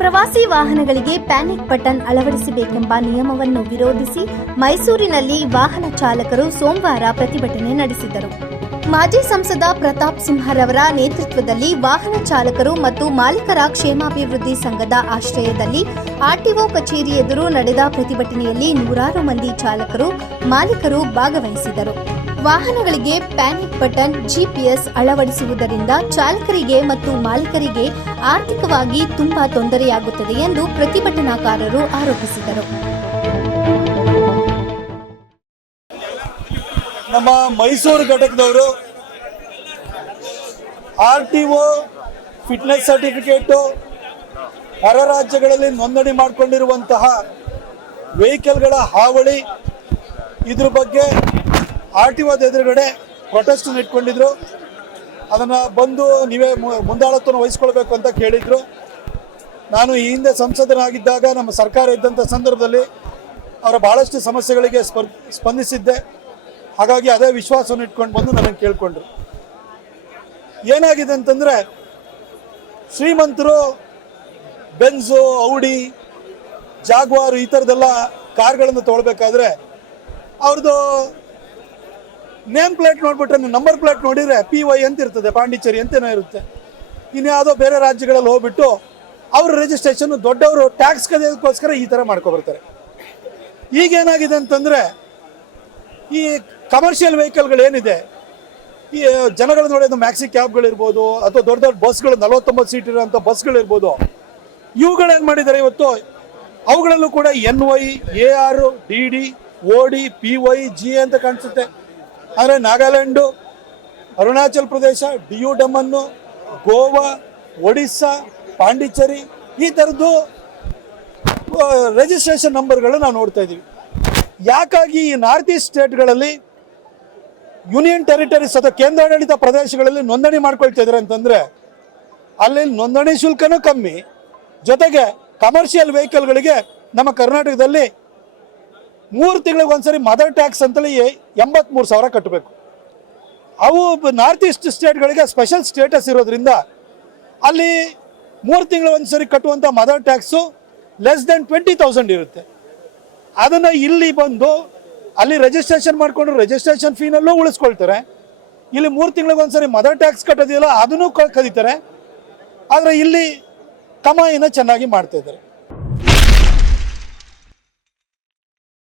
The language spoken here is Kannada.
ಪ್ರವಾಸಿ ವಾಹನಗಳಿಗೆ ಪ್ಯಾನಿಕ್ ಬಟನ್ ಅಳವಡಿಸಬೇಕೆಂಬ ನಿಯಮವನ್ನು ವಿರೋಧಿಸಿ ಮೈಸೂರಿನಲ್ಲಿ ವಾಹನ ಚಾಲಕರು ಸೋಮವಾರ ಪ್ರತಿಭಟನೆ ನಡೆಸಿದರು. ಮಾಜಿ ಸಂಸದ ಪ್ರತಾಪ್ ಸಿಂಹರವರ ನೇತೃತ್ವದಲ್ಲಿ ವಾಹನ ಚಾಲಕರು ಮತ್ತು ಮಾಲೀಕರ ಕ್ಷೇಮಾಭಿವೃದ್ಧಿ ಸಂಘದ ಆಶ್ರಯದಲ್ಲಿ ಆರ್ಟಿಒ ಕಚೇರಿ ಎದುರು ನಡೆದ ಪ್ರತಿಭಟನೆಯಲ್ಲಿ ನೂರಾರು ಮಂದಿ ಚಾಲಕರು, ಮಾಲೀಕರು ಭಾಗವಹಿಸಿದರು. ವಾಹನಗಳಿಗೆ ಪ್ಯಾನಿಕ್ ಬಟನ್ ಜಿಪಿಎಸ್ ಅಳವಡಿಸುವುದರಿಂದ ಚಾಲಕರಿಗೆ ಮತ್ತು ಮಾಲೀಕರಿಗೆ ಆರ್ಥಿಕವಾಗಿ ತುಂಬಾ ತೊಂದರೆಯಾಗುತ್ತದೆ ಎಂದು ಪ್ರತಿಭಟನಾಕಾರರು ಆರೋಪಿಸಿದರು. ನಮ್ಮ Mysuru ಘಟಕದವರು R T O fitness certificate ಹೊರ ರಾಜ್ಯಗಳಲ್ಲಿ ನೋಂದಣಿ ಮಾಡಿಕೊಂಡಿರುವಂತಹ ವೆಹಿಕಲ್ಗಳ ಹಾವಳಿ ಇದ್ರ ಬಗ್ಗೆ ಆರ್ ಟಿ ಒದ ಎದುರುಗಡೆ ಪ್ರೊಟೆಸ್ಟ್ ಇಟ್ಕೊಂಡಿದ್ರು. ಅದನ್ನು ಬಂದು ನೀವೇ ಮು- ಮುಂದಾಳತ್ವವನ್ನು ವಹಿಸ್ಕೊಳ್ಬೇಕು ಅಂತ ಕೇಳಿದ್ರು. ನಾನು ಈ ಹಿಂದೆ ಸಂಸದನಾಗಿದ್ದಾಗ ನಮ್ಮ ಸರ್ಕಾರ ಇದ್ದಂಥ ಸಂದರ್ಭದಲ್ಲಿ ಅವರ ಭಾಳಷ್ಟು ಸಮಸ್ಯೆಗಳಿಗೆ ಸ್ಪಂದಿಸಿದ್ದೆ. ಹಾಗಾಗಿ ಅದೇ ವಿಶ್ವಾಸವನ್ನು ಇಟ್ಕೊಂಡು ಬಂದು ನನಗೆ ಕೇಳಿಕೊಂಡ್ರು. ಏನಾಗಿದೆ ಅಂತಂದರೆ, ಶ್ರೀಮಂತರು, ಬೆನ್ಸು, ಔಡಿ, ಜಾಗ್ವಾರು ಈ ಥರದ್ದೆಲ್ಲ ಕಾರ್ಗಳನ್ನು ತೊಗೊಳ್ಬೇಕಾದ್ರೆ ಅವ್ರದ್ದು ನೇಮ್ ಪ್ಲೇಟ್ ನೋಡ್ಬಿಟ್ರೆ ನಂಬರ್ ಪ್ಲೇಟ್ ನೋಡಿದರೆ ಪಿ ವೈ ಅಂತ ಇರ್ತದೆ, ಪಾಂಡಿಚೇರಿ ಅಂತೇನೋ ಇರುತ್ತೆ. ಇನ್ಯಾವುದೋ ಬೇರೆ ರಾಜ್ಯಗಳಲ್ಲಿ ಹೋಗ್ಬಿಟ್ಟು ಅವ್ರ ರಿಜಿಸ್ಟ್ರೇಷನ್ ದೊಡ್ಡವರು ಟ್ಯಾಕ್ಸ್ ಕದಿಯೋದಕ್ಕೋಸ್ಕರ ಈ ಥರ ಮಾಡ್ಕೊಬರ್ತಾರೆ. ಈಗೇನಾಗಿದೆ ಅಂತಂದರೆ ಈ ಕಮರ್ಷಿಯಲ್ ವೆಹಿಕಲ್ಗಳು ಏನಿದೆ, ಈ ಜನಗಳು ನೋಡೋದು ಮ್ಯಾಕ್ಸಿ ಕ್ಯಾಬ್ಗಳಿರ್ಬೋದು ಅಥವಾ ದೊಡ್ಡ ದೊಡ್ಡ ಬಸ್ಗಳು ನಲವತ್ತೊಂಬತ್ತು ಸೀಟ್ ಇರೋಂಥ ಬಸ್ಗಳಿರ್ಬೋದು ಇವುಗಳೇನು ಮಾಡಿದ್ದಾರೆ ಇವತ್ತು? ಅವುಗಳಲ್ಲೂ ಕೂಡ N Y A R D D O D P Y G ಅಂತ ಕಾಣಿಸುತ್ತೆ. ಆದರೆ ನಾಗಾಲ್ಯಾಂಡು, ಅರುಣಾಚಲ್ ಪ್ರದೇಶ ಡಿಯು ಡಮನ್ನು ಗೋವಾ, ಒಡಿಸ್ಸಾ, ಪಾಂಡಿಚೇರಿ ಈ ಥರದ್ದು ರಿಜಿಸ್ಟ್ರೇಷನ್ ನಂಬರ್ಗಳು ನಾವು ನೋಡ್ತಾ ಇದ್ದೀವಿ. ಯಾಕಾಗಿ ಈ ನಾರ್ತ್ ಈಸ್ಟ್ ಸ್ಟೇಟ್ಗಳಲ್ಲಿ ಯೂನಿಯನ್ ಟೆರಿಟರೀಸ್ ಅಥವಾ ಕೇಂದ್ರಾಡಳಿತ ಪ್ರದೇಶಗಳಲ್ಲಿ ನೋಂದಣಿ ಮಾಡ್ಕೊಳ್ತಾ ಇದ್ದಾರೆ ಅಂತಂದರೆ, ಅಲ್ಲಿ ನೋಂದಣಿ ಶುಲ್ಕನೂ ಕಮ್ಮಿ. ಜೊತೆಗೆ ಕಮರ್ಷಿಯಲ್ ವೆಹಿಕಲ್ಗಳಿಗೆ ನಮ್ಮ ಕರ್ನಾಟಕದಲ್ಲಿ ಮೂರು ತಿಂಗಳಿಗೆ ಒಂದ್ಸರಿ ಮದರ್ ಟ್ಯಾಕ್ಸ್ ಅಂತೇಳಿ ಎಂಬತ್ಮೂರು ಸಾವಿರ ಕಟ್ಟಬೇಕು ಅವು ನಾರ್ತ್ ಈಸ್ಟ್ ಸ್ಟೇಟ್ಗಳಿಗೆ ಸ್ಪೆಷಲ್ ಸ್ಟೇಟಸ್ ಇರೋದ್ರಿಂದ ಅಲ್ಲಿ ಮೂರು ತಿಂಗಳ ಒಂದ್ಸರಿ ಕಟ್ಟುವಂಥ mother tax less than twenty thousand ಇರುತ್ತೆ. ಅದನ್ನು ಇಲ್ಲಿ ಬಂದು ಅಲ್ಲಿ ರಿಜಿಸ್ಟ್ರೇಷನ್ ಮಾಡಿಕೊಂಡು ರಿಜಿಸ್ಟ್ರೇಷನ್ ಫೀನಲ್ಲೂ ಉಳಿಸ್ಕೊಳ್ತಾರೆ. ಇಲ್ಲಿ ಮೂರು ತಿಂಗಳಿಗೆ ಒಂದ್ಸರಿ ಮದರ್ ಟ್ಯಾಕ್ಸ್ ಕಟ್ಟೋದಿಲ್ಲ ಅದನ್ನು ಕದೀತಾರೆ. ಆದರೆ ಇಲ್ಲಿ ಕಮಾಯಿನ ಚೆನ್ನಾಗಿ ಮಾಡ್ತಾ ಇದ್ದಾರೆ.